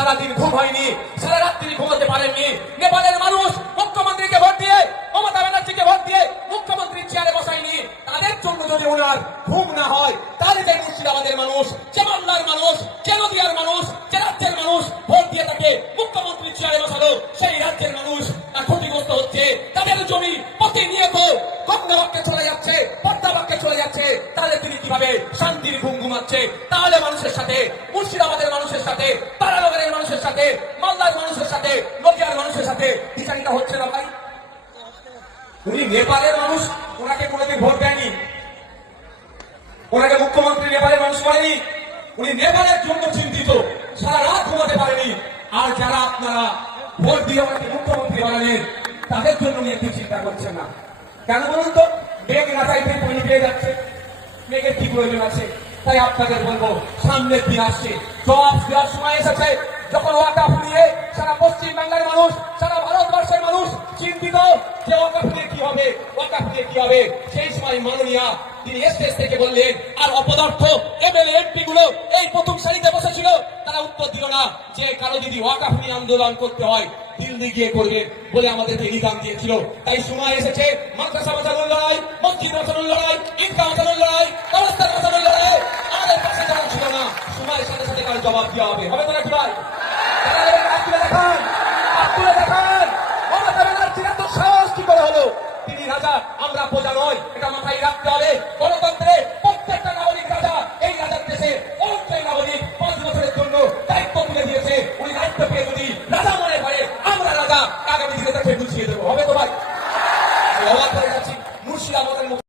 সারাদিন ঘুম হয়নি, সারা রাত্রি ঘুমাতে পারেননি। নেপালের মানুষ মুখ্যমন্ত্রীকে ভোট দিয়ে, মমতা ব্যানার্জিকে ভোট দিয়ে মুখ্যমন্ত্রীর চেয়ারে বসায়নি। তাদের জন্য যদি ওনার ঘুম না হয়, তাহলে যে মুর্শিদাবাদের মানুষ, যে মামলার মানুষ, যে নদিয়ার মানুষ, যে রাজ্যের মানুষ ভোট দিয়ে তাকে মুখ্যমন্ত্রীর চেয়ারে বসালো, সেই রাজ্যের মানুষ ক্ষতিগ্রস্ত হচ্ছে। তাদের জমি প্রতিনিয়ত গঙ্গাবাক্যে চলে যাচ্ছে, পদ্মাবাক্যে চলে যাচ্ছে। তাহলে তিনি কিভাবে শান্তির ঘুম ঘুমাচ্ছে? তাহলে মানুষের সাথে, মুর্শিদাবাদের মানুষের সাথে, তারানগরের মানুষের সাথে, মালদার মানুষের সাথে, নদিয়ার মানুষের সাথে বিচারিতা হচ্ছে না ভাই? উনি নেপালের মানুষ, ওনাকে কোনোদিন ভোট দেয়নি, ওনাকে মুখ্যমন্ত্রী নেপালের মানুষ করেনি। উনি নেপালের জন্য চিন্তিত, সারা রাত ঘুমাতে পারেনি। আর যারা আপনারা ভোট দিয়ে ওনাকে মুখ্যমন্ত্রী বানালেন, তাদের জন্য উনি একটু চিন্তা করছেন না কেন বলুন তো? মেঘ না চাইতে পানি পেয়ে যাচ্ছে, মেঘের কি প্রয়োজন আছে? তাই আপনাদের বলবো, সামনের দিন আসছে, জবাব দেওয়ার সময় এসেছে। যখন ওয়াকাফ নিয়ে সারা পশ্চিম বাংলার মানুষ, সারা ভারতবর্ষের মানুষ চিন্তিত যে ওয়াকাফ নিয়ে কি হবে, ওয়াকাফ নিয়ে কি হবে, সেই সময় মাননীয়া তিনি স্টেজ থেকে বললেন। আর অপদার্থ এমএলএ এমপি গুলো এই প্রথম সারিতে বসেছিল, তারা উত্তর দিল না যে কারো যদি ওয়াকাফ নিয়ে আন্দোলন করতে হয় দিল্লি গিয়ে করবেন বলে আমাদেরকে নিদান দিয়েছিল। তাই সময় এসেছে মাদ্রাসা বাঁচানোর লড়াই, মসজিদ বাঁচানোর লড়াই, ঈদগাহ বাঁচানোর লড়াই, কবরস্থান বাঁচানোর লড়াই। আমাদের পাশে যারা ছিল না, সময়ের সাথে সাথে কারো জবাব দেওয়া হবে।